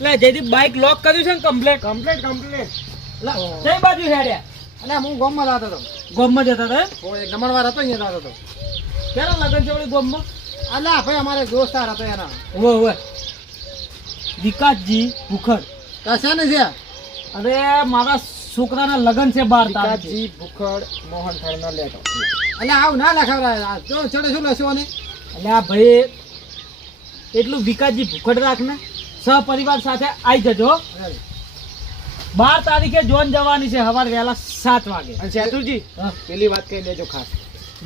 એટલે જેથી બાઇક લોક કર્યું છે ને કમ્પ્લેટ કમ્પ્લેટ કમ્પ્લેટ લે કઈ બાજુ હેડ્યા અને હું ગોમમાં જતો હતો. ગોમમાં જતો હતો એમ? કોઈ જમણવાર હતો અહીંયા જતો હતો. ક્યારે લગન છે વળી ગોમમાં? અલા ભાઈ અમારે દોસ્તાર હતો એના. ઓ ઓ વિકાસજી ભૂખડ કશા ને છે? અરે મારા છોકરાના લગન છે બાર તારીખે. વિકાસજી ભૂખડ મોહન થાળનો લેટો. એટલે આવ ના લખાવરા તો ચડે શું લખ્યું ને એટલે આ ભાઈ એટલું વિકાસજી ભૂખડ રાખ ને સહપરિવાર સાથે આવી જજો. બાર તારીખે જોન જવાની છે સવાર વહેલા સાત વાગે. અને શેતુજી. પેલી વાત કહી દેજો ખાસ.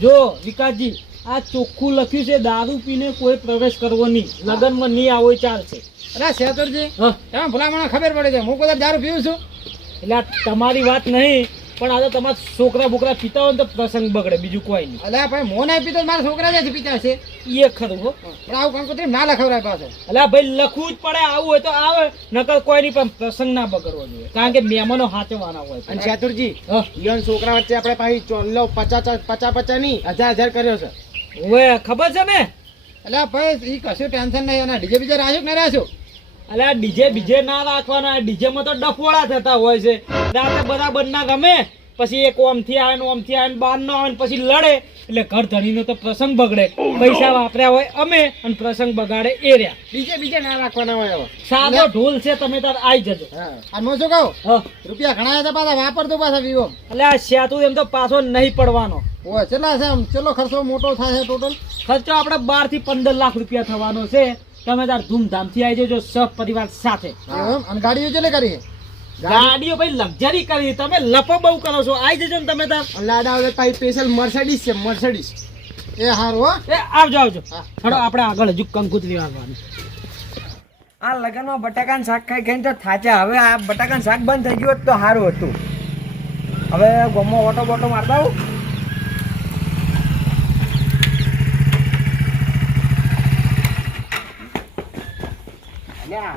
જો વિકાસજી આ ચોખ્ખું લખ્યું છે દારૂ પીને કોઈ પ્રવેશ કરવો નહીં. લગનમાં નહીં આવો ચાલશે. અરે શેતુરજી તમે ભલા મને ખબર પડે છે હું કદાચ દારૂ પીવું છું? એટલે તમારી વાત નહીં. પણ આ તો તમારા છોકરા બોકરા પીતા હોય ને તો પ્રસંગ બગડે બીજું કોઈ નહીં. અલ્યા ભાઈ મોં નહીં પીતો મારા છોકરા જ પીતા છે. એ ખરું હો. પણ આવું કંકોત્રી ના લખાવરાય પાછો. અલ્યા ભાઈ લખવું જ પડે આવું હોય તો આવે નકર કોઈ નહીં પણ પ્રસંગ ના બગડવો જોઈએ. કારણ કે મહેમાનો હાચવાના હોય અને ચાતુરજી. યન છોકરા વચ્ચે આપણે પાછી ચોલ્લો પચાસ પચાસ પચાસ નહીં હજાર હજાર કર્યો છે. હવે ખબર છે ને? અલ્યા ભાઈ એ કશું ટેન્શન નહીં અને ડીજે બીજે ને ના રાખ્યું એટલે ડીજે બીજે ના રાખવાના ડીજે માં તો ડફોળા થતા હોય છે. રાતે બધા ના ગમે પછી એક ઓમથી આવે ને ઓમથી આવે ને બાર નો આવે ને પછી લડે. એટલે ઘર ધણીનો તો પ્રસંગ બગડે. પૈસા વાપર્યા હોય અમે અને પ્રસંગ બગાડે એ રહ્યા. ડીજે બીજે ના રાખવાના હોય હવે. સાદો ઢોલ છે તમે તાર આવી જજો. આ અને શું કહું? રૂપિયા ઘણા હતા પાછા વાપરતો પાછા વિવો. એટલે આ સ્યાતુ એમ તો પાછો નહીં પડવાનો. ઓય કેટલા છે આમ? ચેટલો ખર્ચો મોટો થાય છે ટોટલ ખર્ચો આપણે બારથી પંદર લાખ રૂપિયા થવાનો છે. તમે તાર ધૂમધામથી આવી જજો સહ પરિવાર સાથે. અને ગાડીઓ ચેલે કરી? ગાડીઓ ભાઈ લક્ઝરી કરી. તમે લપો બહુ કરો છો. આવી જજો ને તમે તાર. લાડા હવે તારી સ્પેશિયલ મર્સડીસ છે મર્સડીસ એ હારું હો. એ આવજો આવજો. ચાલો આપણે આગળ હજુ કંકુતરી વાગવાની આ લગનમાં બટાકાનું શાક ખાઈ ખાઈને તો થાચા. હવે આ બટાકાનું શાક બંધ થઈ ગયું હોત તો સારું હતું. હવે ગમો ઓટો બોટો મારતા આવું.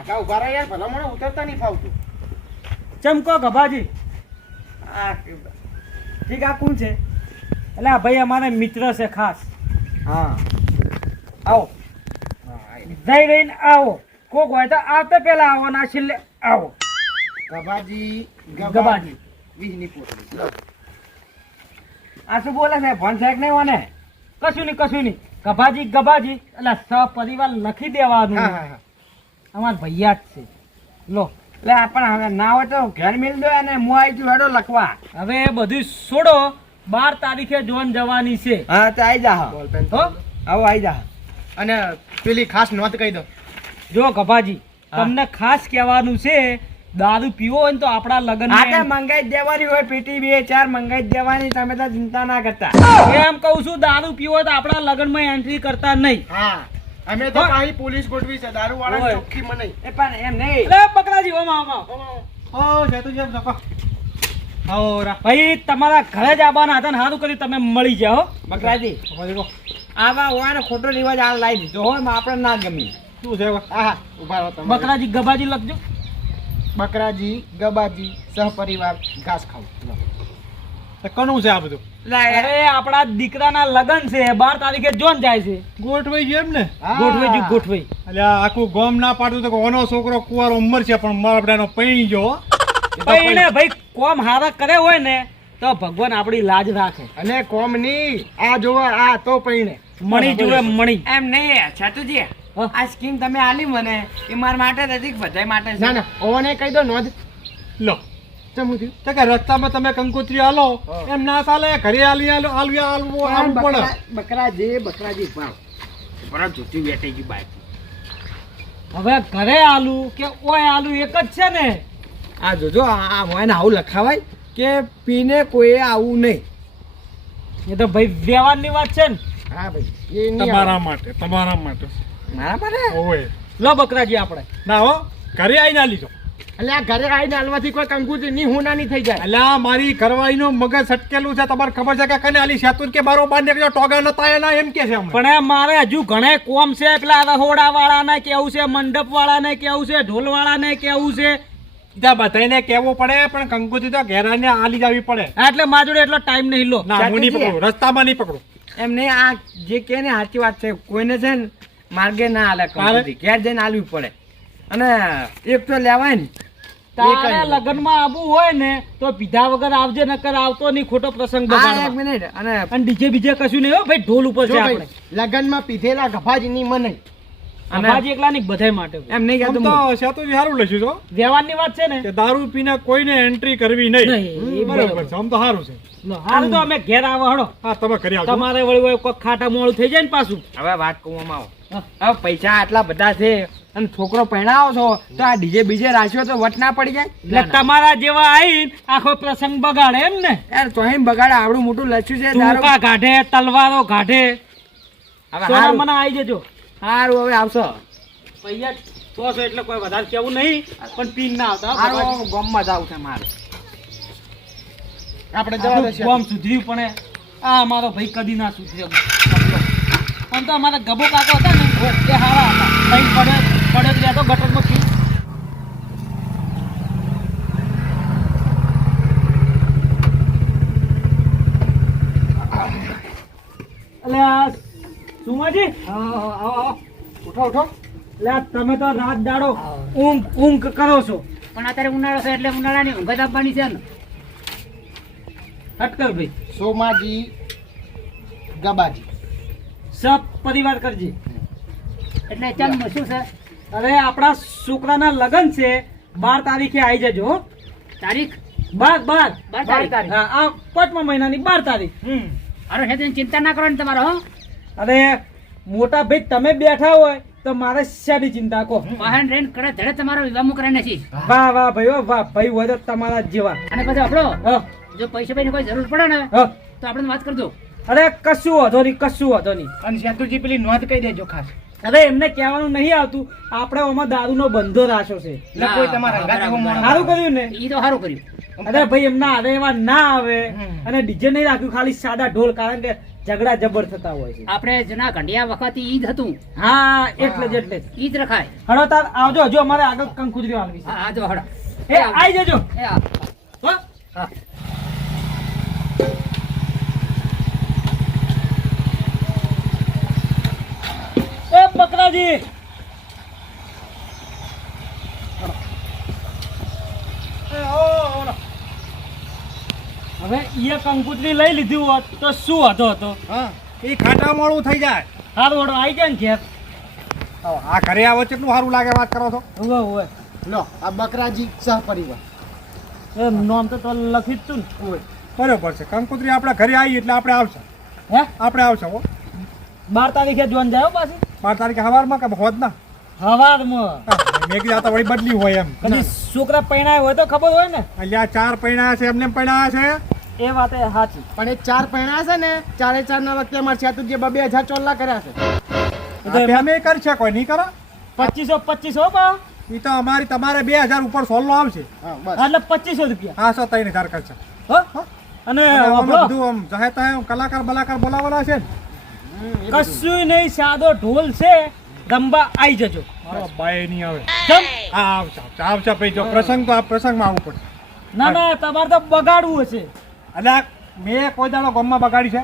અને ઊભા રહ્યા યાર ભલા મને ઉતરતા નહીં ફાવતું. ચમકો ગભાજી? આ ઠીક આ કોણ છે? એટલે આ ભાઈ અમારે મિત્ર છે ખાસ. હા. આવો. જઈ રહીને આવો. કોક હોય તો આવતા પેલા આવો ના છેલ્લે આવો. ગભાજી ગબાજી વીજની પોટલી. આ શું બોલે છે? ભણ સાહેબ નહીં મને કશું નહીં કશું નહીં. ગભાજી ગભાજી. એટલે સપરિવાર લખી દેવાનું. હા હા હા. અમારા ભૈયા જ છે. લો. એટલે પણ હવે ના હોય તો ઘેર મિલ દો અને હું આવી છું હેડો લખવા. હવે એ બધું છોડો. બાર તારીખે જોન જવાની છે. હા તો આવી જા હો. આવો આવી જા અને પેલી ખાસ નોંધ કહી દો. જો ગભાજી તમને ખાસ કહેવાનું છે દારૂ પીવો હોય ને તો આપણા લગ્ન આ તો મંગાઈ જ દેવાની હોય પેટી બે ચાર મંગાઈ જ દેવાની તમે તો ચિંતા ના કરતા. એમ કહું છું દારૂ પીવો તો આપણા લગ્નમાં એન્ટ્રી કરતા નહીં. હા. અમે તો હા. પોલીસ ગોઠવી છે દારૂ વાળા ચોખ્ખી મને એ પણ એમ નહીં. અરે બકરાજી ઓમાં ઓમાં ઓ જતું જેમ સકો રા. ભાઈ તમારા ઘરે જ આવવાના હતા ને સારું કરી તમે મળી જાઓ બકરાજી આવા હોય ને ખોટો રિવાજ આ લાવી દીધો હોય ને આપણે ના ગમી શું છે હા હા ઊભા રહો તમે. બકરાજી ગબાજી લખજો. બકરાજી ગબાજી સહપરિવાર ઘાસ ખાવું કોનું છે આ બધું? અરે આપણા દીકરાના લગ્ન છે બાર તારીખે જોન જાય છે. ગોઠવાઈ ગયો એમ ને ગોઠવાઈ ગયું ગોઠવાઈ. એટલે આખું ગોમ ના પાડતું તો ઓનો છોકરો કુવારો ઉંમર છે પણ મારા આપણાનો પૈણી જો. પૈણે ભાઈ કોમ હારા કરે હોય ને તો ભગવાન આપણી લાજ રાખે. અને કોમની આ જોવો આ તો પૈણે. મણી જોવે મણી. એમ નહીં છતુજી. આ સ્કીમ તમે આલી મને એ મારા માટે નથી બધા માટે ના ના ઓને કહી દો નોંધ લો. ચમું થયું તો કે રસ્તામાં તમે કંકોત્રી આલો એમ ના ચાલે ઘરે આલી આલો આલવી આલવું આલવું પડે. બકરા- બકરાજી બકરાજી ભાવ. બરાબર જૂઠી બેઠી ગઈ બાઈક. હવે ઘરે આલુ કે ઓય આલુ એક જ છે ને? આ જોજો આ આ હોય આવું લખાવાય કે પીને કોઈ આવું નહીં. એ તો ભાઈ વ્યવહારની વાત છે ને. હા ભાઈ એ તમારા માટે તમારા માટે. મારા માટે? ઓય. લો બકરાજી આપણે. ના હો ઘરે આવીને આલી જો એટલે આ ઘરે આવીને હાલવાથી કોઈ કંકુજી ની હું નાની થઈ જાય. એટલે મારી મારી ઘરવાળીનું મગજ સટકેલું છે તમારે ખબર છે કે કને આલી શેતુર કે બારો બાર નીકળ્યો ટોગા નતા એના એમ કે છે. પણ મારે હજુ ઘણે કોમ છે પેલા રહોડા વાળાને કેવું છે મંડપ વાળા ને કેવું છે ઢોલ વાળા ને કેવું છે? ત્યાં બધાને કેવું પડે પણ કંકુજી તો ઘેરાને આલી જવી પડે. એટલે મારા જોડે એટલો ટાઈમ નહીં લો. ના હું નહીં પકડું રસ્તામાં નહીં પકડું. એમ નહીં આ જે કે ને સાચી વાત છે કોઈને છે ને માર્ગે ના હાલે. ઘેર જઈને આલવી પડે. અને એક તો લેવાય ને તારે લગ્નમાં આવવું હોય ને તો પીધા વગર આવજે નકર આવતો નહીં ખોટો પ્રસંગ આ એક મિનિટ અને અને ડીજે બીજે કશું નહીં હો ભાઈ ઢોલ ઉપર છે આપણે. લગનમાં પીધેલા ગભાજીની મને અને- એકલા નહીં બધાય માટે. એમ નહીં કહેતો તો હું. સેતુજી સારું છો વ્યવહારની વાત છે ને? કે દારૂ પીને કોઈને એન્ટ્રી કરવી નહીં. બરાબર. બરાબર. છે આમ તો સારું છે. હાલ તો અમે ઘેર આવો હા તમે કરી તમારે વળી કોઈક ખાટા મોડું થઈ જાય ને પાછું. હવે વાત કહું. આવો હવે પૈસા આટલા બધા છે અને છોકરો પહેણાવો છો તો આ ડીજે બીજે રાખ્યો તો વટ ના પડી જાય? એટલે તમારા જેવા આવીને આખો પ્રસંગ બગાડે એમ ને? યાર તો અહીં બગાડે આવડું મોટું લચ્યું છે દારૂ કાઢે તલવારો કાઢે હવે મને આવી જજો. હારું હવે આવશો. પૈયા સો છો એટલે કોઈ વધારે કેવું નહીં પણ પીન ના આવતા હો, બાબાજી. હારું જ આવું છે મારે. આપણે જવા સુધર્યું પણ આ અમારો ભાઈ કદી ના સુધર્યો. આમ તો અમારા ગબો કાકો હતા ને એ હારા હતા. પડે જ તો ગટરમાં પી એટલે સુમાજી? ઉઠો ઉઠો. એટલે તમે તો રાત દાડો ઊંઘ ઊંઘ કરો છો. પણ અત્યારે ઉનાળો છે એટલે ઉનાળાની ઊંઘ જ આપવાની છે ને. હટકર સોમાજી ગબાજી. સબ પરિવાર કરજે. એટલે ચમ શું છે? અરે આપણા છોકરાના લગ્ન છે બાર તારીખે આવી જજો હો. તારીખ? બાર બાર. બાર તારીખ. હા, આ પાંચમા મહિનાની બાર તારીખ. અરે છે તેની ચિંતા ના કરો ને તમારો હો. અરે મોટા ભાઈ તમે બેઠા હોય તો મારે શાની ચિંતા કહો? વાહન રેન કરે ધડે તમારો વિવાહ કરે નથી. વાહ વાહ ભાઈ વાહ, વાહ ભાઈ હોય તો તમારા જ જેવા. અને પછી આપણો? જો પૈસા પૈસા કોઈ જરૂર પડે ને હા. તો આપણે વાત કરજો. અરે કશું વાંધો નહીં કશું વાંધો નહીં. અને સેતુજી પેલી નોંધ કહી દેજો ખાસ. અરે એમને કહેવાનું નહીં આવતું આપણે ઓમાં દારૂનો બંધો રાખ્યો છે. એટલે કોઈ તમારા સારું કર્યું ને? એ તો સારું કર્યું. અરે ભાઈ એમના આવે એવા ના આવે. અને ડીજે નહીં રાખ્યું ખાલી સાદા ઢોલ કારણ કે ઝઘડા જબર થતા હોય છે. આપણે જના ઘંડિયા વખત ઈદ હતું. હા એટલે જ એટલે જ. ઈદ રખાય. હળો તાર આવજો હજુ અમારે આગળ કંકુજરી વાળવી છે. હા હા જો હડા એ આઈ જજો. એ હા. હો? એ એ હવે ઈએ કંકુતરી લઈ લીધી હોત તો શું હતો હતો? હા એ ખાટા મોળું થઈ જાય. હારું વડો આવી જાય ને ઘેર. આ ઘરે આવો કેટલું સારું લાગે વાત કરો છો? હોય હોય લો આ બકરાજી સહપરિવાર એ નામ તો તો લખી જ તું ને. બરોબર છે. કંકુતરી આપણે ઘરે આવી એટલે આપણે આવશે. હે? આપણે આવશે હો. બાર તારીખે જોન જાય પાછી. બાર તારીખે સવારમાં કે હોત ના હવારમાં. મેં કીધું આ તો વળી બદલી હોય એમ. કદી છોકરા પૈણાય હોય તો ખબર હોય ને? અલ્યા ચાર પૈણા છે એમને પૈણા છે? એ વાત એ સાચી. પણ એ ચાર પૈણા છે ને ચારે ચાર ના વખતે અમારે સેતુજી બબે હજાર ચોલ્લા કર્યા છે. અમે કરશે કોઈ નહીં કરો? પચીસો પચીસો બા. એ તો અમારી તમારે બે હજાર ઉપર સોલ્લો આવશે. હા એટલે પચીસો રૂપિયા. હા સો ત્રણ હજાર કરશે. હો? અને. બધું આમ જાહે તાહે કલાકાર બલાકાર બોલાવાના છે ને. કશું નહીં સાદો ઢોલ છે ગંબા આઈ જજો. બાય નહીં આવે. જમ. આવશે આવશે ભાઈ જો પ્રસંગ તો આ પ્રસંગમાં આવવું પડશે ના ના તમારે તો બગાડવું હશે. અલ્યા મેં કોઈ દાડો ગામમાં બગાડી છે?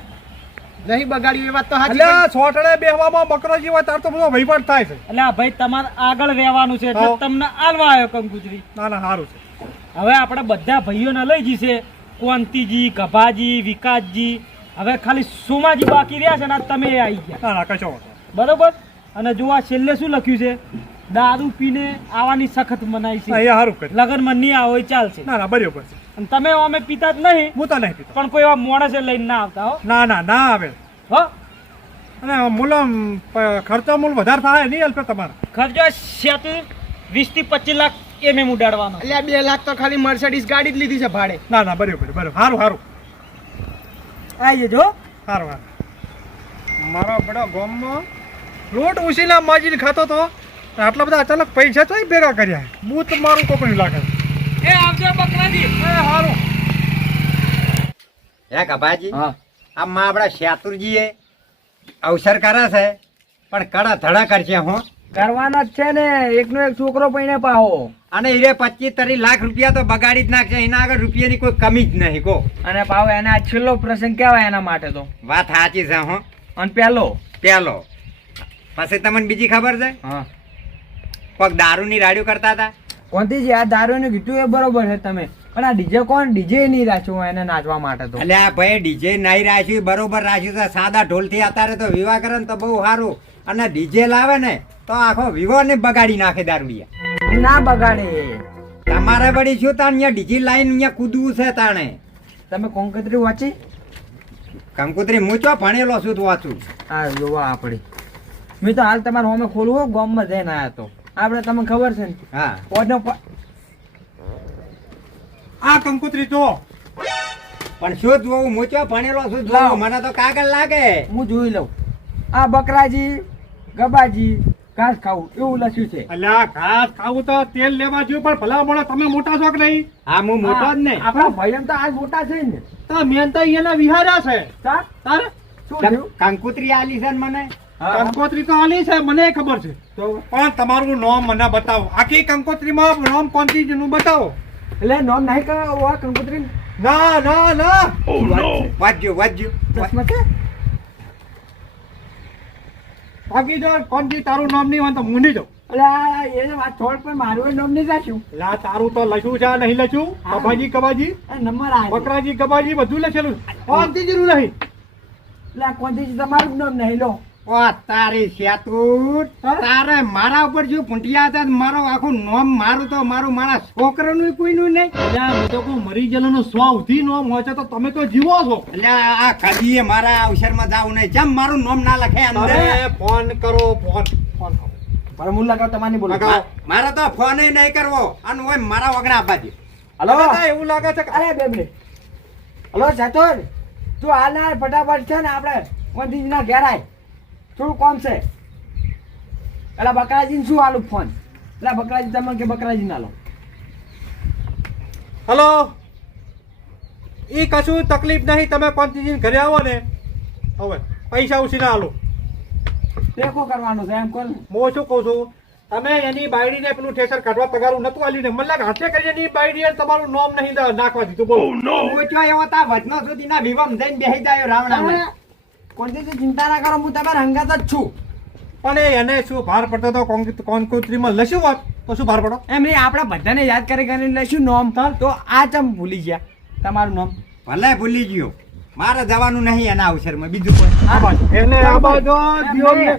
નહીં બગાડ્યું એ વાત તો સાચી એટલે છોટડે બેહવામાં બકરો જેવો તાર તો બધો વહીવટ થાય છે. એટલે ભાઈ તમારે આગળ રહેવાનું છે એટલે તમને આલવા આવ્યો કંકુતરી ના ના સારું છે. હવે આપણે બધા ભાઈઓને લઈ જઈશે કોંતીજી કભાજી વિકાસજી હવે ખાલી સોમાજી બાકી રહ્યા છે ને તમે આવી ગયા. કશો બરોબર? અને જો આ છેલ્લે શું લખ્યું છે? દારૂ પીને આવવાની સખત મનાઈ છે. કર્યું. લગનમાં નહીં આવો ચાલશે. ના ના બરાબર છે. અને તમે અમે પીતા જ નહીં. હું તો નહીં પીતો. પણ કોઈ એવા માણસે લઈને ના આવતા હો. ના ના ના આવે. હો? અને મૂલો ખર્ચો મૂલ વધારે થાય નહીં અલ્પે તમારે? ખર્ચો સેતુ વીસથી પચીસ લાખ એમ એમ ઉડાડવાનો. એટલે બે લાખ તો ખાલી મર્સિડીઝ ગાડી જ લીધી છે ભાડે. ના ના બરાબર બરાબર. સારું સારું આવી જજો. સારું મારો બડો ગામમાં લોટ ઉછીના માજીને ખાતો તો આટલા બધા અચાનક પૈસા તો ભેગા કર્યા. બૂત મારું કોકડ્યું લાગે. એ આવજો બકરાજી. એ હારું હે કપાજી હા. માં આપણા શાતુરજીએ અવસર કરે છે પણ કડા ધડા કરશે હું. કરવાના જ છે ને. એકનો એક છોકરો પૈણે પાહો. અને હીરે પચીસ ત્રીસ લાખ રૂપિયા તો બગાડી જ નાખશે. એના આગળ રૂપિયાની કોઈ કમી જ નહીં કો અને પાહો એને આ છેલ્લો પ્રસંગ કહેવાય એના માટે તો. વાત સાચી છે હો. અને પેલો? પેલો. પછી તમને બીજી ખબર છે? હા. કોક દારૂની રાડ્યું કરતા હતા? કોંતીજી આ દારૂનું કીધું એ બરોબર છે તમે. પણ આ ડીજે કોણ? ડીજે નહીં રાખ્યું એને નાચવા માટે તો. એટલે આ ભાઈ ડીજે નહીં રાખ્યું બરોબર રાખ્યું છે. સાદા ઢોલથી અત્યારે તો વિવાહ કરે ને તો બહુ સારું. અને ડીજે લાવે ને તો આખો વિવો ને બગાડી નાખે દારૂડિયા. ના બગાડે. તમારે વળી શું તાણ અહીંયા ડીજી લાઈન અહીંયા કૂદવું છે તાણે. તમે કંકોત્રી વાંચી? કંકોત્રી હું ચો ભણેલો છું તો વાંચું. હા જોવા આપણે મેં તો હાલ તમારે હોમે ખોલવું ગામમાં જઈને આવ્યો તો. આપણે તમને ખબર છે ને? હા. પોતનો આ કંકોત્રી જો. પણ શું જોવું હું ચો ભણેલો છું લાવ. જોવું મને તો કાગળ લાગે. હું જોઈ લઉં. આ બકરાજી ગબાજી ઘાસ ખાવું એવું લખ્યું છે. અલ્યા ઘાસ ખાવું તો તેલ લેવા જેવું પણ ભલા મોડા તમે મોટા છો કે નહીં? હા હું મોટો જ ને. આપણા ભાઈ તો આજ મોટા છે ને. તો મેન તો અહીંયાના વિહાર્યા છે. તારે? શું આલી છે મને? કંકોત્રી તો આલી છે મને ખબર છે. તો? પણ તમારું નામ મને બતાવો. આખી કંકોત્રીમાં નામ કોનથી નું બતાવો. એટલે નોમ નહીં કરો કંકોત્રી ના ના ના. ચશ્મા છે? બાકી જો કોનથી તારું નામ નહીં હોય તો હું નહીં જાઉં. એટલે એને વાત છોડ પણ મારું નામ નહીં રાખ્યું. એટલે તારું તો લખ્યું છે નહીં લખ્યું. કબાજી કબાજી. બકરાજી કબાજી બધું લખેલું કોનથી જરૂર નહીં એટલે આ તમારું નામ નહીં લો. ઓ તારી શેતુર. તારે મારા ઉપર જો પૂંટિયા હતા મારો આખું નોમ મારું તો મારું મારા છોકરાનું કોઈનું નહીં. એટલે હું તો કહું મરી ગયેલાનો સૌથી નોમ હોય છે તો તમે તો જીવો છો. એટલે આ કદીએ મારા અવસરમાં જાવ નહીં. જેમ મારું નોમ ના લખે અંદર ફોન કરો ફોન ફોન. કરો પણ હું લગાવ તમારી બોલો. મારે તો ફોન નહીં કરવો. અને ઓય મારા વગડા આપવા હલો? એવું લાગે છે કે અરે બે મિનિટ. હલો જતો તું હાલ ના ફટાફટ છે ને આપણે કોંતીજી ના ઘેર આય. થોડું કોમ છે? પેલા બકરાજી શું આલું ફોન? પેલા બકરાજી તમે કે બકરાજી ના લો હલો? એ કશું તકલીફ નહીં તમે કોંતીજી ઘરે આવો ને. હવે પૈસા ઉછીના આલો. ટેકો કરવાનો છે? એમ કર. હું શું કહું છું? તમે એની બાયડીને પેલું ઠેસર કાઢવા પગારું નતું આલ્યું ને. મને લાગે હાથે કરી એની બાયડીએ તમારું નામ નહીં નાખવા દીધું. બોલો. ઓછો એવો તા વચનો સુધીના વિવમ જઈને બેહી જાય રાવણામાં. કોંતીજી ચિંતા ના કરો હું તમારા હંગાત જ છું. પણ એને શું ભાર પડતો તો કોંક- લશું વાત? હોત તો શું ભાર પડો? એમ નહીં આપણે બધાને યાદ કરી કરીને લઈશું નોમ. તો આ ચમ ભૂલી ગયા. તમારું નામ? ભલે ભૂલી ગયો. મારે જવાનું નહીં એના અવસરમાં બીજું કોઈ. એને આ બાજુ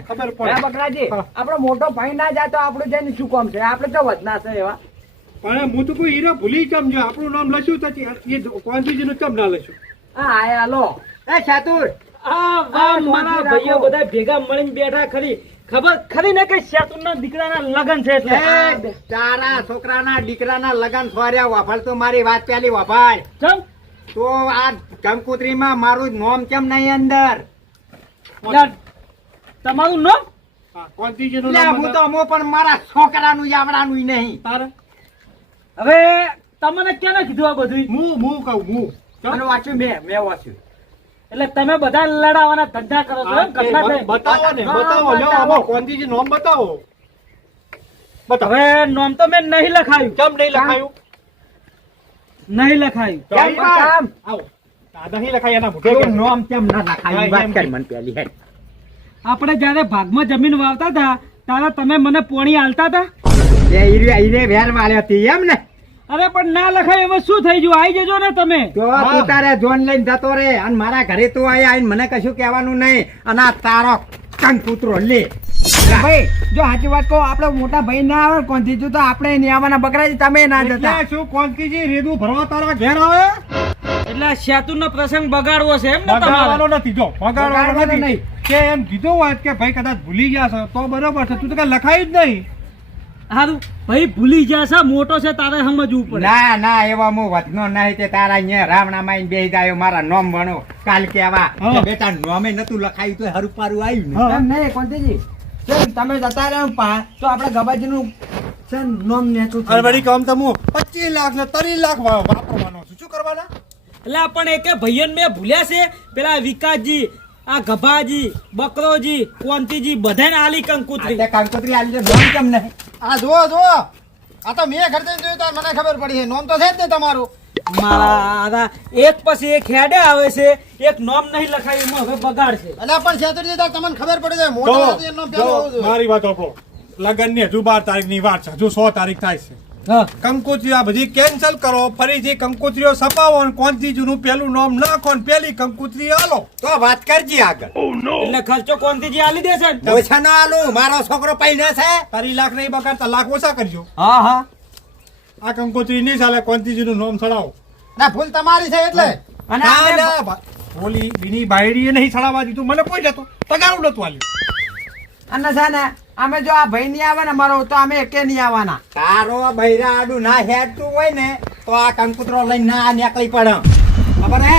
ખબર પડે. બકરાજી આપણો મોટો ભાઈ ના જાય તો આપણું જઈને શું કામ છે? આપણે તો વધના છે એવા. પણ હું તો કોઈ હીરા ભૂલી કેમ જો આપણું નામ લખ્યું તો એ કોંતીજીનું કેમ ના લખ્યું હા હાલો લો. એ શાતુર આ વાહ મારા ભાઈઓ બધા ભેગા મળીને બેઠા ખરી. ખબર? ખરી ને કે શેતુરના દીકરાના લગન છે એટલે? તારા છોકરાના દીકરાના લગન ફર્યા વાફાળ તો મારી વાત પેલી વાફાળ. ચમ? તો આ કંકુત્રીમાં મારું નામ કેમ નહીં અંદર? તમારું નામ? હા, નામ હું તો અમો પણ મારા છોકરાનું યાવડાનું નહીં. તારે? હવે તમને કેને કીધું આ બધું હું હું કહું હું. વાંચ્યું મેં મેં વાંચ્યું. એટલે તમે બધા લડાવવાના ધંધા કરો છો? બતાવો ને બતાવો લ્યો બતાવો. કોંતીજી નામ બતાવો. બતાવો. હવે નોમ તો મેં નહીં લખાયું. કેમ નહીં લખાયું? નહીં લખાયું. તો કેમ કામ? આવો. આ નહીં લખાય એના મોઢે કેવું કેમ ના લખાયું? વાત કર કે. પેલી હેડ. આપણે જયારે ભાગમાં જમીન વાવતા હતા ત્યારે તમે મને પોણી આલતા હતા? એ ઈરે ઈરે વેર વાળ્યો હતી એમ ને? અરે પણ ના લખાય એમાં શું થઈ ગયું? આવી જજો ને તમે. તો. તારે જોન લઈને જતો રે. અને મારા ઘરે તું આય આઈને મને કશું કહેવાનું નહીં. અને આ તારો કંકુતરો લે. ભાઈ જો સાચી વાત કહો આપણે મોટા ભાઈ ના આવે કોંથી તો આપણે નહીં આવવાના બકરાજી તમે ના જતા. શું શું કોંતીજી રેદું ભરવા તારા ઘેર આવે? એટલે શેતુનો પ્રસંગ બગાડવો છે એમ ને બગાડવાનો નથી જો બગાડવાનો બગાડવાનો નથી. કે એમ કીધું હોત કે ભાઈ કદાચ ભૂલી ગયા છો તો બરોબર છે. તું તો કઈ લખાયું જ નહીં. સારું ભાઈ ભૂલી ગયા છે મોટો છે તારે સમજવું પડે. ના ના એવા હું વધનો નહીં તે તારા અહીંયા રાવણામાં આઈને બેસી જાય મારા નોમ ભણો કાલ. કે બેટા નોમે નતું લખાયું તો હરું પારું આવ્યું ને. નહીં કોંતીજી ચલ, તમે જતા તો આપણે ગબાજીનું છે ને નોમ નેચું અરે વળી કામ તો હું પચીસ લાખ ને લાખ વાપરવાનો છું. શું કરવાના? એટલે પણ એકે ભાઈઓને મેં ભૂલ્યા છે. પેલા વિકાસજી આ ગભાજી બકરોજી કોંતીજી બધાને આલી કંકુતરી. કંકોત્રી આલી કેમ નહીં? આ જુઓ જુઓ. આ તો મેં ખર્ચે જોયું તો મને ખબર પડી છે. નોમ તો છે જ ને તમારું. મારા એક પછી એક હેડે આવે છે એક નોમ નહીં લખાયું એમાં હવે બગાડ છે. એટલે પણ છેતરજી તાર તમને ખબર પડી જાય મોટો એનું પેલું. મારી વાત લગનની હજુ બાર તારીખની વાત છે હજુ સો તારીખ થાય છે. કંકોત્રીઓ આ બધી કેન્સલ કરો ફરીથી કંકોત્રીઓ સપાવો અને કોંતીજીનું પેલું નામ નાખો ને પેલી કંકોત્રી આલો. તો વાત કરજી આગળ. એટલે ખર્ચો કોનથી આલી દેશે? ને? ઓછા ના આલું મારો છોકરો પહેલા છે. તારી લાખ નહીં બગાડતા લાખ ઓછા કરજો. હા હા. આ કંકોત્રી નહીં ચાલે કોંતીજીનું નામ ચડાવો. ના ભૂલ તમારી છે એટલે. અને ઓલી બીની બાયડીએ નહીં ચડાવવા દીધું મને કોઈ જતો પગારું નતું આલ્યું. અને છે ને અમે જો આ ભાઈ નહીં આવે ને મારો તો અમે એકે નહીં આવવાના. તારો બૈરા આડું ના હેડતું હોય ને તો આ કંકુતરો લઈને ના નીકળી પડે. ખબર હે?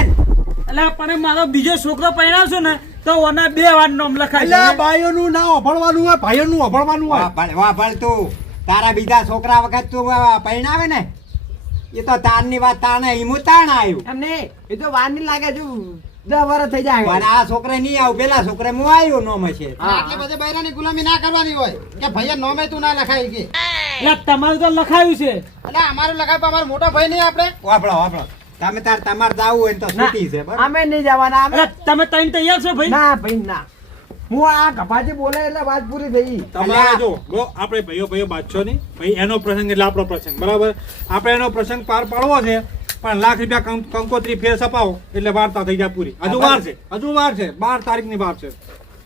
એટલે પણ મારો બીજો છોકરો પરણાવશો ને તો ઓના બે વાર નામ લખાય એટલે ભાઈઓનું ના ઓભળવાનું હોય ભાઈઓનું ઓભળવાનું હોય. વાપર તું. તારા બીજા છોકરા વખત તું અ, ને એ તો તારની વાત તાણે ઈમુ તાણ આવ્યું. એમ નહીં એ તો વાર નહીં લાગે જો દસ થઈ જાય. પણ આ છોકરે નહીં આવું. પેલા છોકરે હું આવ્યો નોમ છે હા. આટલી બૈરાની ગુલામી ના કરવાની હોય કે ભૈયા નોમે તું ના લખાય કે. એટલે તમારું તો લખાયું છે. એટલે અમારું લખાય પણ અમારો મોટો ભાઈ નહીં આપણે. વાપરો વાપરો. તમે તાર તમારે જાવું હોય તો છૂટી છે બરાબર? અમે નહીં જવાના અમે તમે ત્રણ તૈયાર છો ભાઈ? ના ભાઈ ના. હું આ કપાજી બોલે એટલે વાત પૂરી થઈ. તમારે જો ગો આપણે ભાઈઓ ભાઈઓ બાદશો નહીં. ભાઈ એનો પ્રસંગ એટલે આપણો પ્રસંગ બરાબર? આપણે એનો પ્રસંગ પાર પાડવો છે પણ લાખ રૂપિયા કંકોત્રી ફેર સપાવો એટલે વાર્તા થઈ જાય પૂરી. હજુ વાર છે હજુ વાર છે બાર તારીખની વાર છે.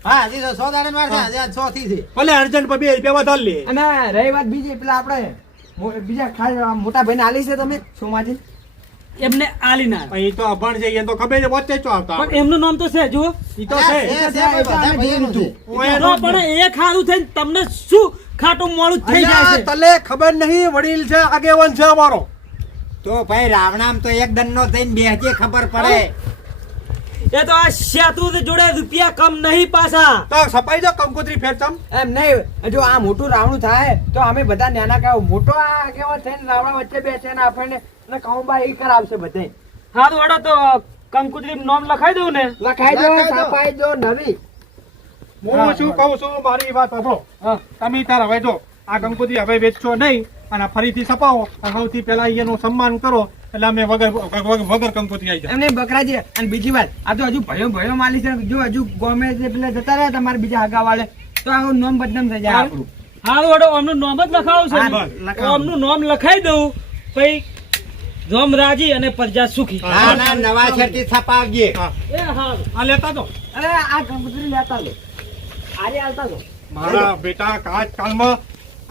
હા હજી સો દાડે વાર છે હજી સો થી છે. ભલે અર્જન્ટ પર બે રૂપિયા વધારે લે. અને રહી વાત બીજી પેલા આપણે બીજા ખાસ મોટા ભાઈને આલી છે તમે સોમાજી? એમને આલી ના પણ એ તો અભણ છે એને તો ખબર છે વચ્ચે ચો આવતા પણ એમનું નામ તો છે જુઓ એ તો છે પણ જ એ ખારું થઈને તમને શું ખાટું મોડું થઈ જાય છે તલે ખબર નહીં વડીલ છે આગેવાન છે અમારો તો ભાઈ રાવણામ તો એક દનનો થઈને બેહજે ખબર પડે એ તો આ શેતુ જોડે રૂપિયા કમ નહીં પાછા તો સપાઈ જો કંકોત્રી ફેરચમ એમ નહીં જો આ મોટું રાવણું થાય તો અમે બધા નાના કહો મોટો આ કેવા થઈને રાવણા વચ્ચે બેસે ને આપણને ને કાઉબા એ કરાવશે બધે. હારું હડો તો કંકુત્રી નામ લખાઈ દઉં ને? લખાઈ દો લખાઈ દો. નવી. હું શું કહું છું મારી વાત સાંભળો. તમે તાર હવે જો આ કંકોત્રી હવે વેચશો નહીં અને ફરીથી સપાવો સૌથી પહેલા એનું સન્માન કરો એટલે અમે વગર વગર વગર કંકોત્રી આવી જાય એમને બકરાજી અને બીજી વાત આ તો હજુ ભયો ભયો માલી છે જો હજુ ગમે એટલે જતા રહ્યા તમારે બીજા આગા વાળે. તો આ નોમ બદનામ થઈ જાય આપણું. હારું હડો આમનું નોમ જ લખાવું છે. હા. આમનું નામ લખાઈ દઉં પછી જોમ રાજી અને પ્રજા સુખી. ના ના નવા છેટી છપાવજે એ આ લેતા તો અરે આ ગંગોત્રી લેતા લે આરે આલતા લો મારા બેટા કાચ કાલમાં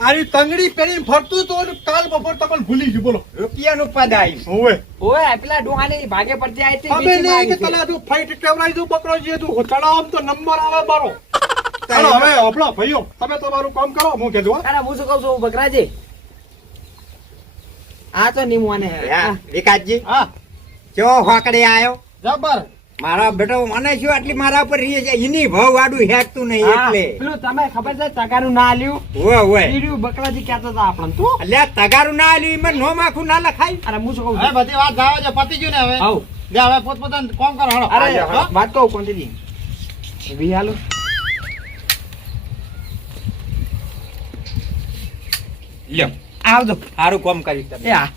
આરી તંગડી પહેરીને ફરતું તો કાલ બપોર તમને ભૂલી ગયું. બોલો. રૂપિયાનું પદ આવી ઓવે ઓવે પેલા ડોહાની ભાગે પડતી આવી હતી, અમે ને કે. તલા તું ફાઈટ કેવરાઈ દઉં બકરો જે તું ચડાવ તો નંબર આવે મારો. હવે આપણા ભાઈઓ તમે તમારું કામ કરો હું હો. અરે હું શું કહું છું બકરાજી? આ તો નિમવાને હે. વિકાસજી. હા. હોકડે આયો. જબર. મારા બેટો મને શું આટલી મારા ઉપર રીએ છે? એની ભાવ વાડું હેકતું નહીં એટલે. પેલું તમે ખબર છે તગારું ના આલ્યું? ઓય ઓય. ઈર્યું બકરાજી કહેતા હતા આપણને. તું? અલ્યા તગારું ના આલ્યું એમાં નો માખું ના લખાય? અરે હું શું કહું હવે બધી વાત જાવ છે પતી ગયું ને હવે? આવ. જે હવે પોતપોતાનું કોમ કરો હળો અરે વાત કહું કોંતીજી. વી હાલો. લ્યો. આવજો. સારું કોમ કરી એ હા